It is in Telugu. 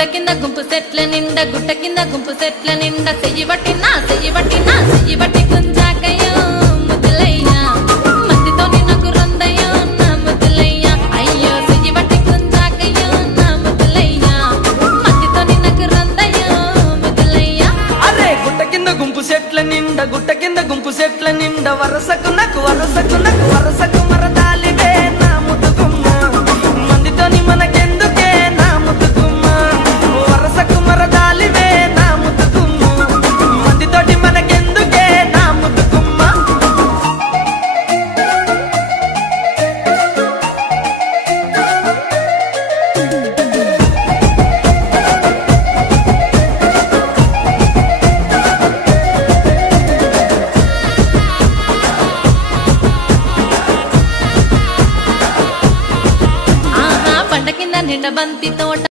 గుట్ట కింద గుంపు సెట్ల నిండా గుట్ట కింద గుంపు సెట్ల నిండా చెయ్యి పట్టినా గుంజాకయ్యో ముద్దులయ్యా మందితో నాకు రొందయ్యో నా ముద్దులయ్యా అయ్యో చెయ్యి పట్టి గుంజాకయ్యో నా ముద్దులయ్యా మందితో నాకు రొందయ్యో ముద్దులయ్యా అరే గుట్ట కింద గుంపు సెట్ల నిండా గుట్ట కింద గుంపు సెట్ల నిండా వరసకు వరసకు మరదాలివే నా ముద్దుగుమ్మ మందితోని మనకెందుకే నా ముద్దుగుమ్మ వరసకు మరదాలివే నా ముద్దుగుమ్మ మందితోటి మనకెందుకే నా ముద్దుగుమ్మ నిండ బంతితో